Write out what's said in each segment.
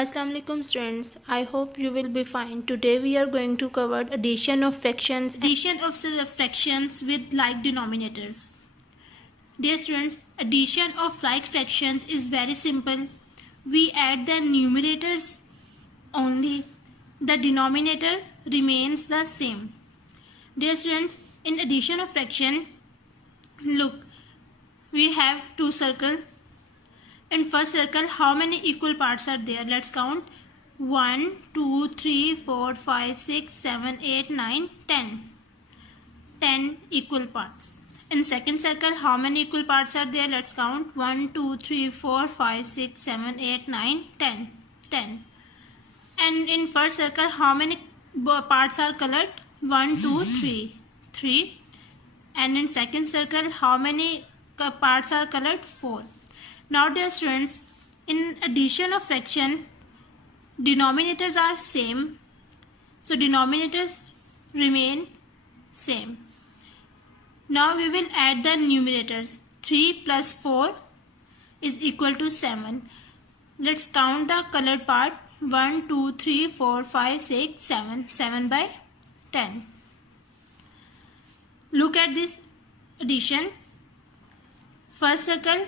Assalamualaikum students, I hope you will be fine. Today we are going to cover addition of fractions with like denominators. Dear students, addition of like fractions is very simple. We add the numerators only. The denominator remains the same. Dear students, in addition of fraction, look, we have two circles. In first circle, how many equal parts are there? Let's count. 1, 2, 3, 4, 5, 6, 7, 8, 9, 10. 10 equal parts. In second circle, how many equal parts are there? Let's count. 1, 2, 3, 4, 5, 6, 7, 8, 9, 10. 10. And in first circle, how many parts are colored? 1, 2, 3. 3. And in second circle, how many parts are colored? 4. Now dear students, in addition of fraction, denominators are same. So denominators remain same. Now we will add the numerators. 3 plus 4 is equal to 7. Let's count the colored part. 1, 2, 3, 4, 5, 6, 7. 7 by 10. Look at this addition. First circle,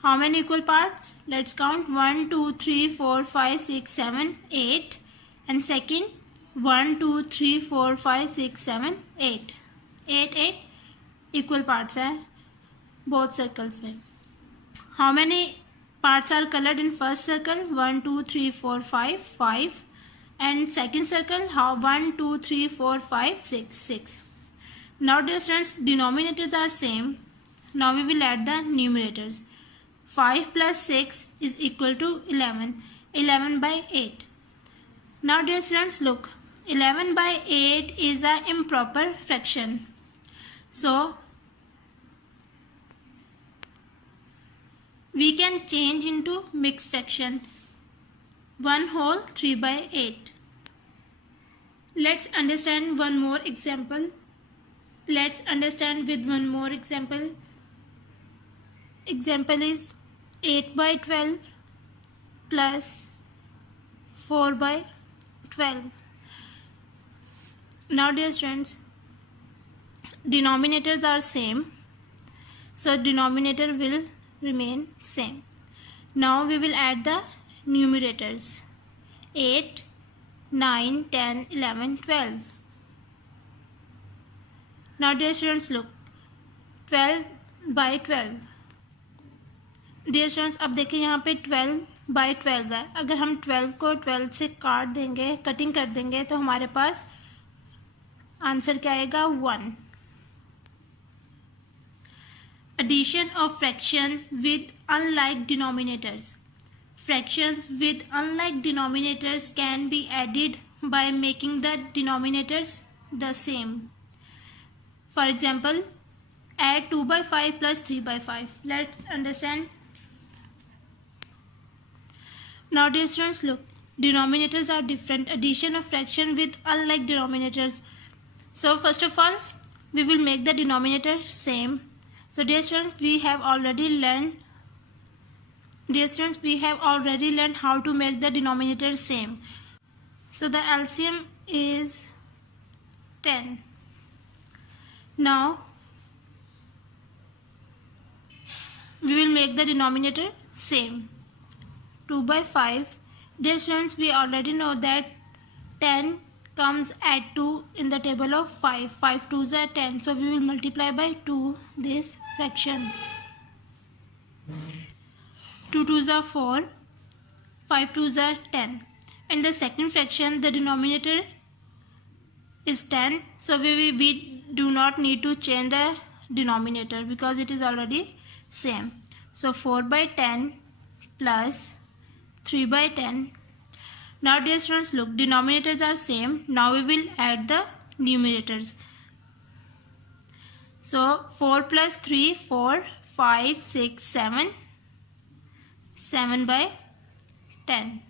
how many equal parts? Let's count. 1, 2, 3, 4, 5, 6, 7, 8. And second, 1, 2, 3, 4, 5, 6, 7, 8. 8 equal parts हैं both circles में. How many parts are colored in first circle? 1, 2, 3, 4, 5, 5. And second circle, 1, 2, 3, 4, 5, 6, 6. Now dear students, denominators are same. Now we will add the numerators. 5 plus 6 is equal to 11. 11 by 8. Now dear students, look. 11 by 8 is an improper fraction. So, we can change into mixed fraction. 1 whole 3 by 8. Let's understand one more example. Let's understand with one more example. Example is 8 by 12 plus 4 by 12. Now dear students, denominators are same, so denominator will remain same. Now we will add the numerators. 8, 9, 10, 11, 12. Now dear students, look, 12 by 12. Dear students, अब देखिए यहाँ पे 12 by 12 है. अगर हम 12 को 12 से काट देंगे, कटिंग कर देंगे, तो हमारे पास आंसर क्या आएगा? 1. Addition of fraction with unlike denominators. Fractions with unlike denominators can be added by making the denominators the same. For example, add 2 by 5 plus 3 by 5. Let's understand. Now dear students, look, denominators are different. Addition of fraction with unlike denominators. So first of all, we will make the denominator same. So dear students, we have already learned how to make the denominator same. So the LCM is 10. Now we will make the denominator same. 2 by 5. Dear students, we already know that 10 comes at 2 in the table of 5. 5 2s are 10. So we will multiply by 2 this fraction. 2 2s are 4. 5 2s are 10. In the second fraction, the denominator is 10. So we do not need to change the denominator because it is already same. So 4 by 10 plus 3 by 10. Now dear students, look, denominators are same. Now we will add the numerators. So 4 plus 3, 4, 5, 6, 7. 7 by 10.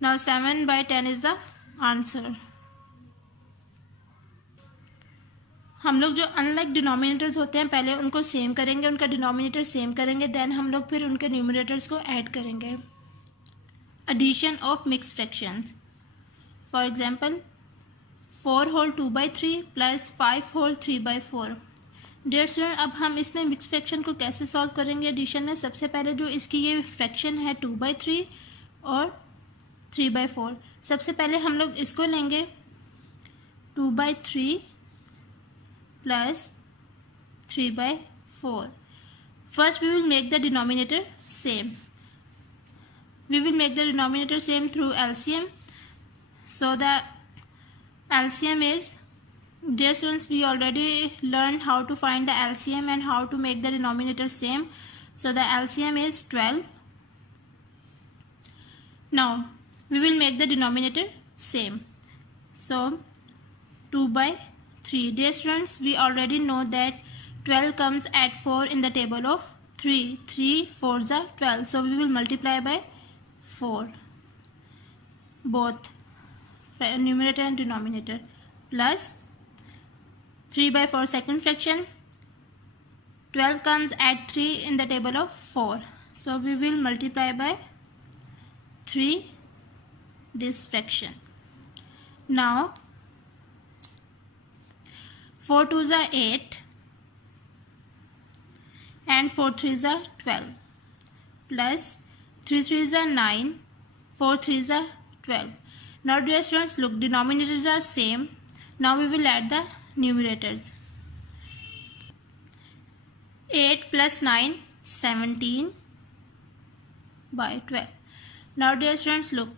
Now 7 by 10 is the answer. हम लोग जो unlike denominators होते हैं पहले उनको same करेंगे, उनका denominator same करेंगे, देन हम लोग फिर उनके न्यूमरेटर्स को ऐड करेंगे. addition of mixed fractions. For example, 4 whole 2 by 3 plus 5 whole 3 by 4. Dear student, अब हम इसमें मिक्स फ्रैक्शन को कैसे सॉल्व करेंगे एडिशन में। सबसे पहले जो इसकी ये फ्रैक्शन है 2 by 3 और 3 by 4, सबसे पहले हम लोग इसको लेंगे 2 by 3 plus 3 by 4. First we will make the denominator same. We will make the denominator same through LCM. So the LCM is, dear students, we already learned how to find the LCM and how to make the denominator same. So the LCM is 12. Now we will make the denominator same. So 2 by 3. Dear students, we already know that 12 comes at 4 in the table of 3. 3 4s are 12. So we will multiply by 4, both numerator and denominator, plus 3 by 4 second fraction. 12 comes at 3 in the table of 4. So we will multiply by 3 this fraction. Now 4 2s are 8 and 4 3s are 12, plus 3 3s are 9, 4 3s are 12. Now dear students, look, denominators are same. Now we will add the numerators. 8 plus 9, 17 by 12. Now dear students, look,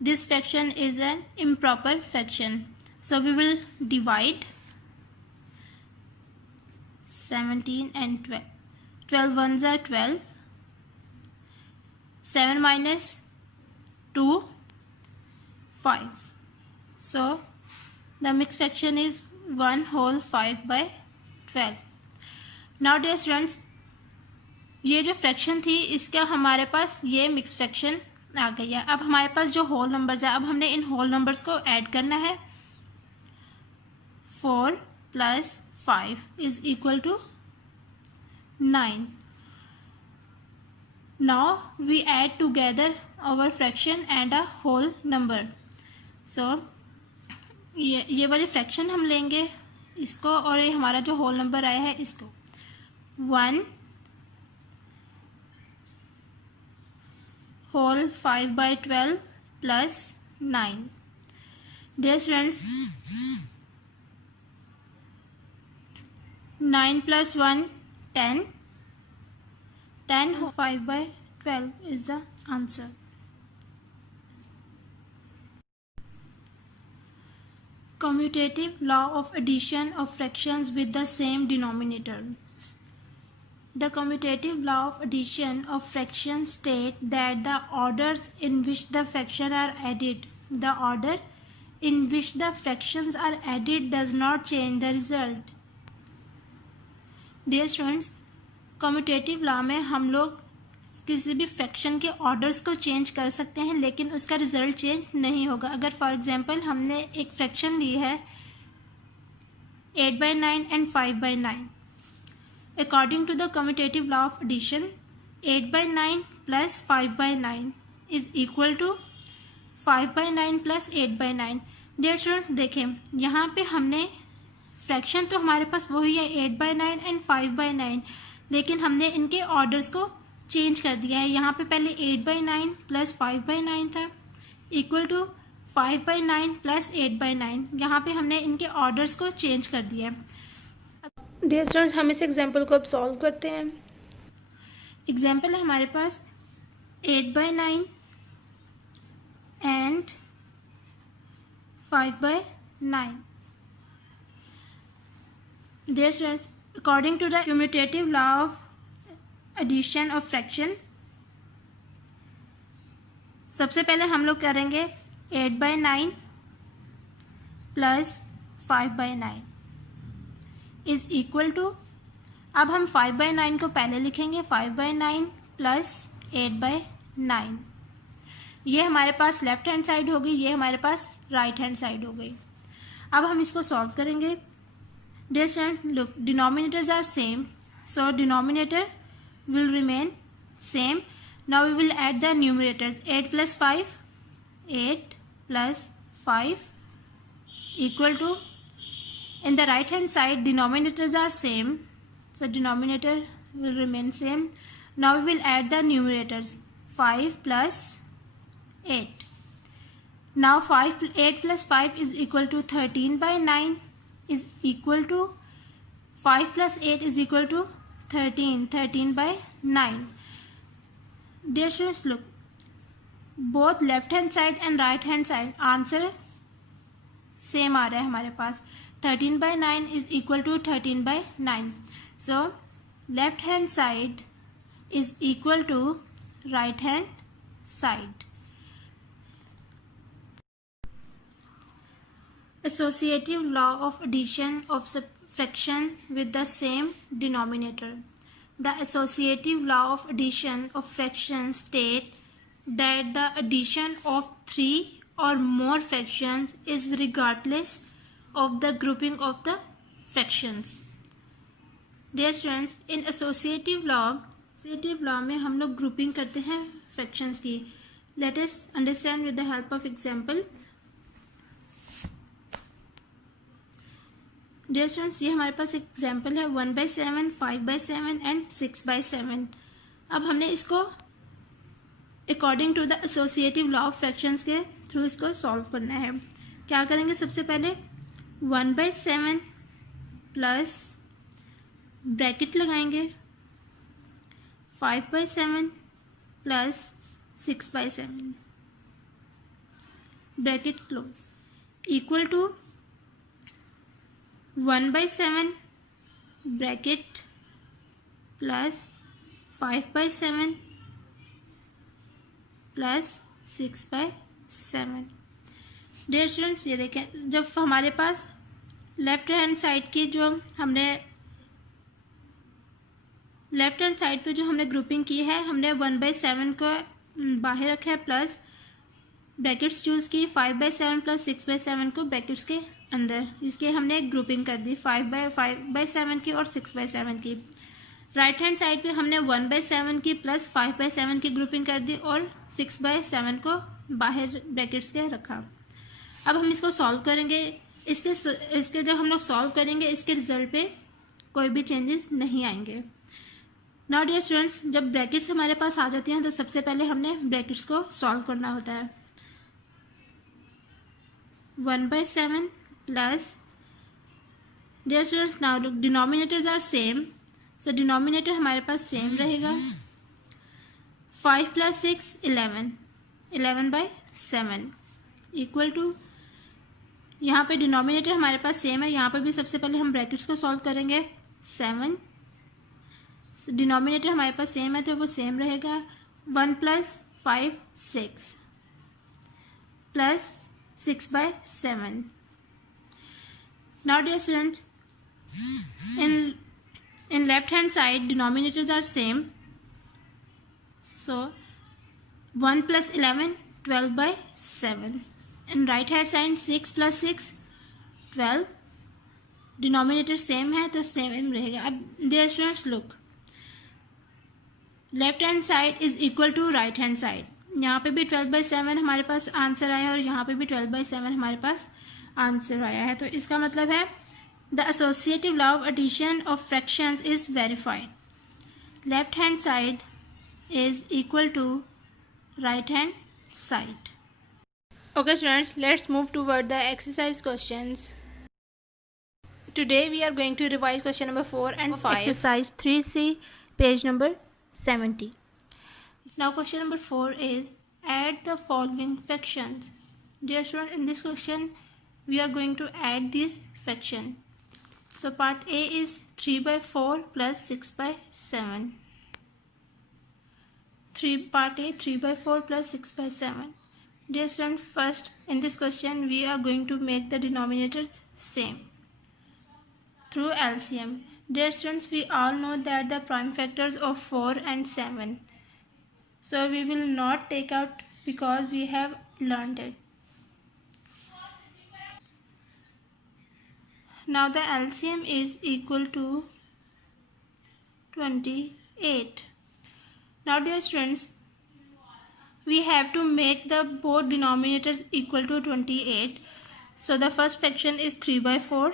this fraction is an improper fraction. So we will divide 17 and 12. 12 ones are 12. 7 minus 2, 5. So the mixed fraction is 1 whole 5 by 12. Now dear students, ये जो fraction थी इसका हमारे पास ये mix fraction आ गई है. अब हमारे पास जो होल नंबर्स है, अब हमने इन होल नंबर्स को ऐड करना है. 4 plus 5 is equal to 9. Now we add together our fraction and a whole number. So ये वाली फ्रैक्शन हम लेंगे इसको, और ये हमारा जो होल नंबर आया है इसको. 1 whole 5 by 12 plus 9. Dear students, 9 plus 1, 10. 10 whole 5 by 12 is the answer. Commutative law of addition of fractions with the same denominator. The commutative law of addition of fractions state that the orders in which the fractions are added, the order in which the fractions are added does not change the result. Dear students, commutative law में हम लोग किसी भी fraction के orders को change कर सकते हैं, लेकिन उसका रिजल्ट चेंज नहीं होगा. अगर फॉर एग्जांपल हमने एक फ्रैक्शन ली है 8 by 9 and 5 by 9. According to the commutative law of addition, 8 by 9 plus 5 by 9 is equal to 5 by 9 plus 8 by 9. Dear students, देखें यहाँ पे हमने फ्रैक्शन तो हमारे पास वही है 8 by 9 and 5 by 9, लेकिन हमने इनके ऑर्डर्स को चेंज कर दिया है. यहाँ पे पहले 8 by 9 प्लस 5 by 9 था, equal to 5 by 9 plus 8 by 9. यहाँ पे हमने इनके ऑर्डर्स को चेंज कर दिया है. डियर स्टूडेंट्स, हम इस एग्जांपल को अब सॉल्व करते हैं. एग्जांपल है हमारे पास 8 by 9 and 5 by 9. Dear students, according to the commutative law of addition of fraction, सबसे पहले हम लोग करेंगे 8 by 9 plus 5 by 9 is equal to, अब हम 5 by 9 को पहले लिखेंगे 5 by 9 प्लस 8 by 9. ये हमारे पास लेफ्ट हैंड साइड हो गई, ये हमारे पास राइट हैंड साइड हो गई. अब हम इसको सॉल्व करेंगे. Dear student, look, denominators are same, so denominator will remain same. Now we will add the numerators. 8 plus 5, 8 plus 5 equal to, in the right hand side denominators are same, so denominator will remain same. Now we will add the numerators. 5 plus 8. Now 8 plus 5 is equal to 13 by 9 is equal to 5 plus 8 is equal to 13 by 9. Dear students, look, both left hand side and right hand side answer same आ रहा है हमारे पास. 13 by 9 is equal to 13 by 9. So left hand side is equal to right hand side. Associative law of addition of fraction with the same denominator. The associative law of addition of fractions state that the addition of 3 or more fractions is regardless of the grouping of the fractions. Dear students, in associative law में हम लोग grouping करते हैं fractions की. Let us understand with the help of example. Dear students, ये हमारे पास example है 1/7, 5/7 and 6/7. अब हमने इसको according to the associative law of fractions के थ्रू इसको सॉल्व करना है. क्या करेंगे? सबसे पहले 1/7 प्लस ब्रैकेट लगाएंगे 5/7 plus 6/7 bracket close equal to 1/7 bracket plus 5/7 plus 6/7. Dear students, ये देखें, जब हमारे पास लेफ्ट हैंड साइड की जो हमने लेफ्ट हैंड साइड पे जो हमने ग्रुपिंग की है, हमने 1/7 को बाहर रखा है प्लस ब्रैकेट्स यूज़ की 5/7 प्लस 6/7 को ब्रैकेट्स के अंदर, इसके हमने ग्रुपिंग कर दी 5/7 की और 6/7 की. राइट हैंड साइड पे हमने 1/7 की प्लस 5/7 की ग्रुपिंग कर दी और 6/7 को बाहर ब्रैकेट्स के रखा. अब हम इसको सॉल्व करेंगे. इसके जब हम लोग सॉल्व करेंगे इसके रिजल्ट पे कोई भी चेंजेस नहीं आएंगे. नाउ डियर स्टूडेंट्स, जब ब्रैकेट्स हमारे पास आ जाती हैं तो सबसे पहले हमने ब्रैकेट्स को सॉल्व करना होता है. 1/7 plus, dear students, now look, denominators are same, so denominator हमारे पास सेम रहेगा. 5 प्लस 6 11/7 इक्वल टू, यहाँ पे डिनोमिनेटर हमारे पास सेम है, यहाँ पे भी सबसे पहले हम ब्रैकेट्स को सॉल्व करेंगे. 7 डिनोमिनेटर हमारे पास सेम है तो वो सेम रहेगा. 1 plus 5 6 plus 6/7. Now dear students, in left hand side denominators are same, so 1 plus 11 12/7. In right hand side 6 plus 6 12. Denominator same है तो सेम रहेगा. अब dear students, look, left hand side is equal to right hand side. यहाँ पे भी 12/7 हमारे पास answer आया और यहाँ पे भी 12/7 हमारे पास आंसर आया है. तो इसका मतलब है the associative law of addition of fractions is verified. Left hand side is equal to right hand side. Okay students, let's move toward the exercise questions. Today we are going to revise question number 4 and 5. Exercise 3C, page number 70. Now question number 4 is add the following fractions. Dear students, in this question we are going to add these fraction. So part A is 3/4 plus 6/7. Part A 3/4 plus 6/7. Dear students, first in this question we are going to make the denominators same through LCM. Dear students, we all know that the prime factors of 4 and 7. So we will not take out because we have learned it. Now the LCM is equal to 28. Now dear students, we have to make the both denominators equal to 28. So the first fraction is 3 by 4.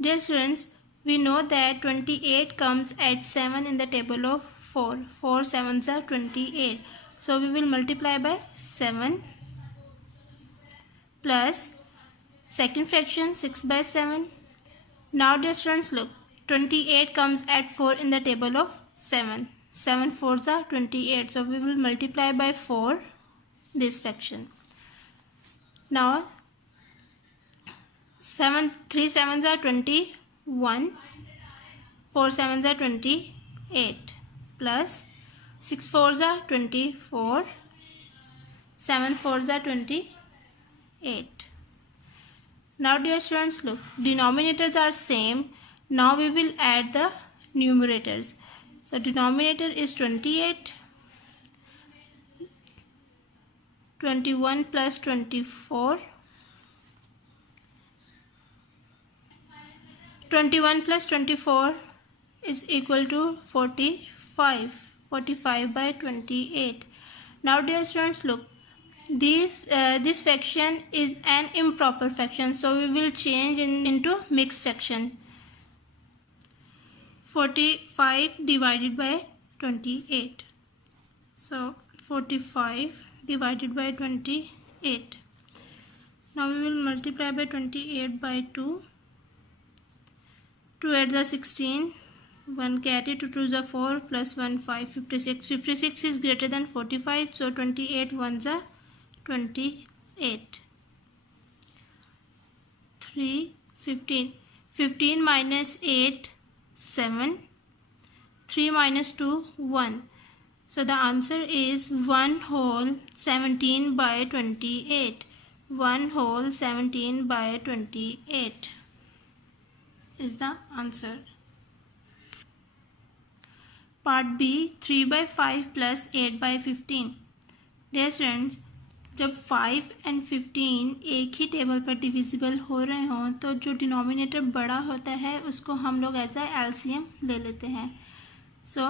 Dear students, we know that 28 comes at 7 in the table of 4. 4 sevens are 28. So we will multiply by 7 plus second fraction 6 by 7. Now dear students, look, 28 comes at 4 in the table of 7. 7 fours are 28. So we will multiply by 4 this fraction. Now 3 sevens are 21. 4 sevens are 28 plus 6 fours are 24. 7 fours are 28. Now dear students, look, denominators are same. Now we will add the numerators. So denominator is 28. 21 plus 24. 21 plus 24 is equal to 45. 45 by 28. Now dear students, look, this fraction is an improper fraction, so we will change into mixed fraction. 45 divided by 28. So 45 divided by 28. Now we will multiply by 28 by 2. 2 8s are 16. 1 carry, 2 2s are 4 plus 1 5. 56. 56 is greater than 45. So 28 1s are 28. 3 15. 15 minus 8 7. 3 minus 2 1. So the answer is 1 whole 17 by 28. 1 whole 17 by 28 is the answer. Part B, 3 by 5 plus 8 by 15. Dear students, जब 5 and 15 एक ही table पर divisible हो रहे हों तो जो denominator बड़ा होता है उसको हम लोग एज ए एलसीएम ले लेते हैं. सो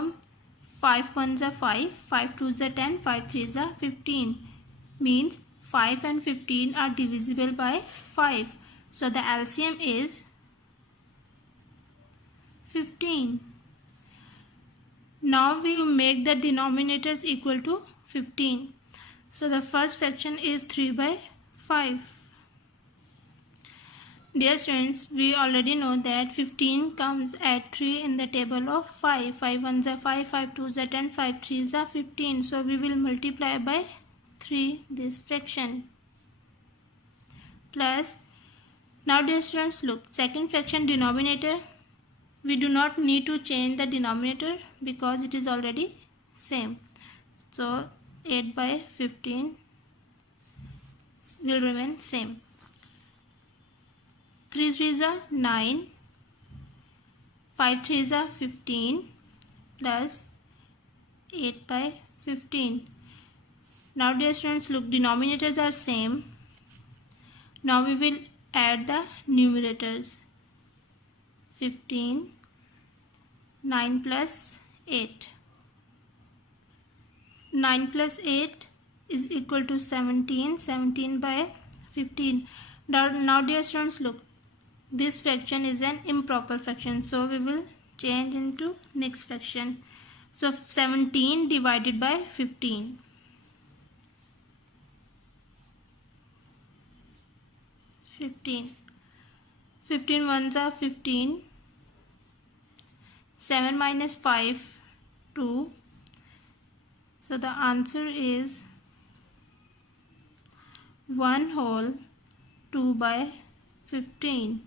5 1s are 5, 5 2s are 10, 5 3s are 15. Means 5 and 15 are divisible by 5. So the LCM is 15. Now we make the denominators equal to 15. So the first fraction is 3 by 5. Dear students, we already know that 15 comes at 3 in the table of 5. 5 1s are 5, 5 2s are 10, 5 3s are 15. So we will multiply by 3 this fraction. Plus, now dear students, look, second fraction denominator, we do not need to change the denominator because it is already same. So 8 by 15 will remain same. 3 3s are 9, 5 3s are 15 plus 8 by 15. Now dear students, look, denominators are same. Now we will add the numerators. 15, 9 plus 8. 9 plus 8 is equal to 17. 17 by 15. Now dear students, look, this fraction is an improper fraction, so we will change into mixed fraction. So 17 divided by 15. 15. 15 ones are 15. 7 minus 5, 2. So the answer is 1 whole 2 by 15.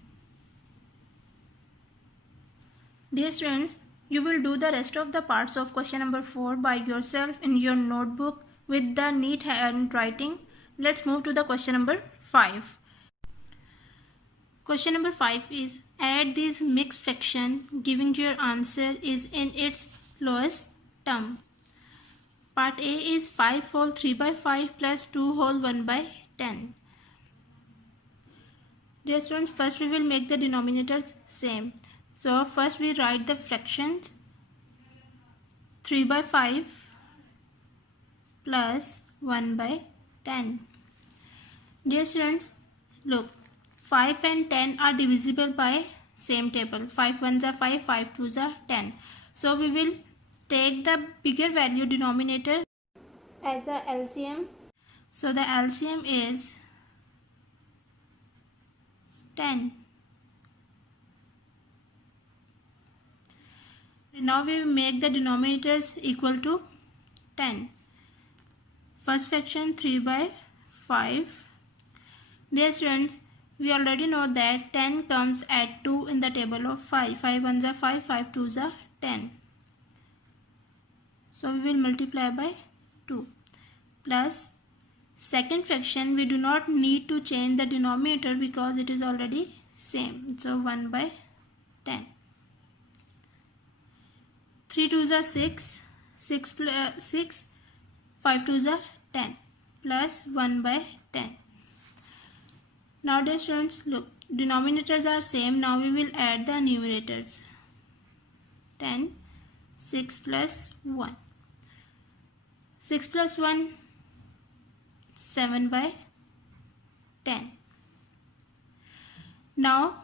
Dear students, you will do the rest of the parts of question number 4 by yourself in your notebook with the neat handwriting. Let's move to the question number 5. Question number 5 is add these mixed fraction giving your answer is in its lowest term. Part A is 5 whole 3 by 5 plus 2 whole 1 by 10. Dear students, first we will make the denominators same. So first we write the fractions 3 by 5 plus 1 by 10. Dear students, look, 5 and 10 are divisible by same table. 5 ones are 5, 5 twos are 10. So we will take the bigger value denominator as a LCM. So the LCM is 10. Now we make the denominators equal to 10. First fraction 3 by 5. Dear students, we already know that 10 comes at 2 in the table of 5. 5 ones are 5, 5 twos are 10. So we will multiply by 2 plus second fraction. We do not need to change the denominator because it is already same. So 1 by 10. 3 twos are 6, 5 twos are 10 plus 1 by 10. Now dear students, look, denominators are same. Now we will add the numerators. 10, 6 plus 1. 6 plus 1, 7 by 10. Now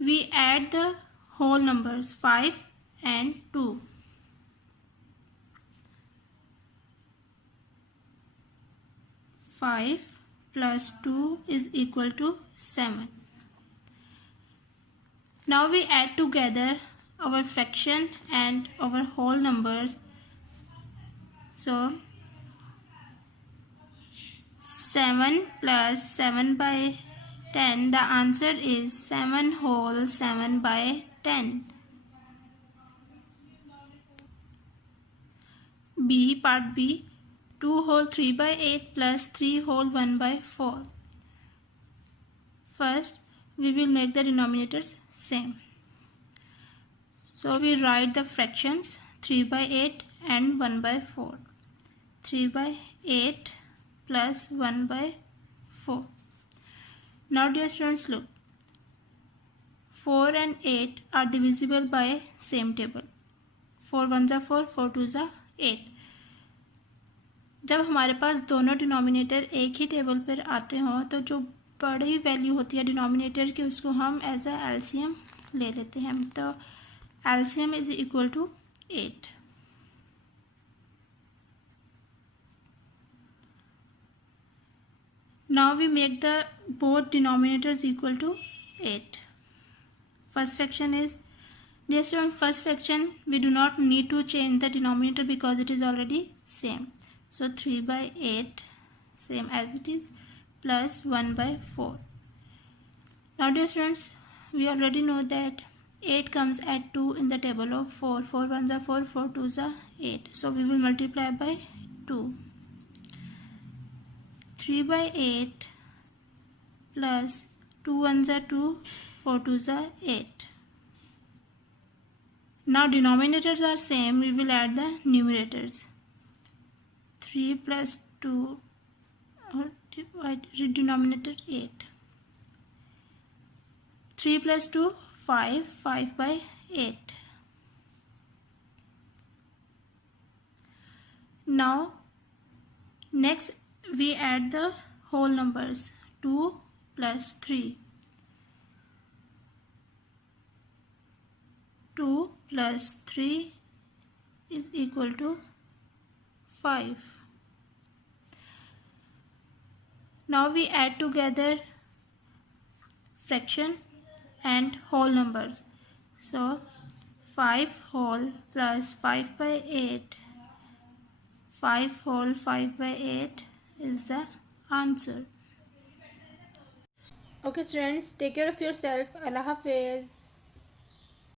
we add the whole numbers 5 and 2. 5 plus 2 is equal to 7. Now we add together our fraction and our whole numbers. So 7 plus 7 by 10, the answer is 7 whole 7 by 10. B, part B, 2 whole 3 by 8 plus 3 whole 1 by 4. First, we will make the denominators same. So we write the fractions 3 by 8 and 1 by 4. 3 by 8 plus 1 by 4. Now dear students, look, 4 and 8 are divisible by same table. 4 ones are 4, 4 twos are 8. जब हमारे पास दोनों denominator एक ही table पर आते हों तो जो बड़ी वैल्यू होती है डिनोमिनेटर की उसको हम एज अ एलसीएम ले लेते हैं. तो LCM is equal to 8. Now we make the both denominators equal to 8. First fraction is, dear student, first fraction we do not need to change the denominator because it is already same. So 3 by 8 same as it is plus 1 by 4. Now dear students, we already know that 8 comes at 2 in the table of 4. 4 ones are 4, 4 twos are 8. So we will multiply by 2. 3 by 8 plus 2 ones are 2, 4 twos are 8. Now denominators are same, we will add the numerators. 3 plus 2, or denominator 8. 3 plus 2, 5, 5 by 8. Now next we add the whole numbers. 2 plus 3. 2 plus 3 is equal to 5. Now we add together fraction and whole numbers. So 5 whole plus 5 by 8. 5 whole 5 by 8 is the answer. Okay students, take care of yourself. Allah Hafiz.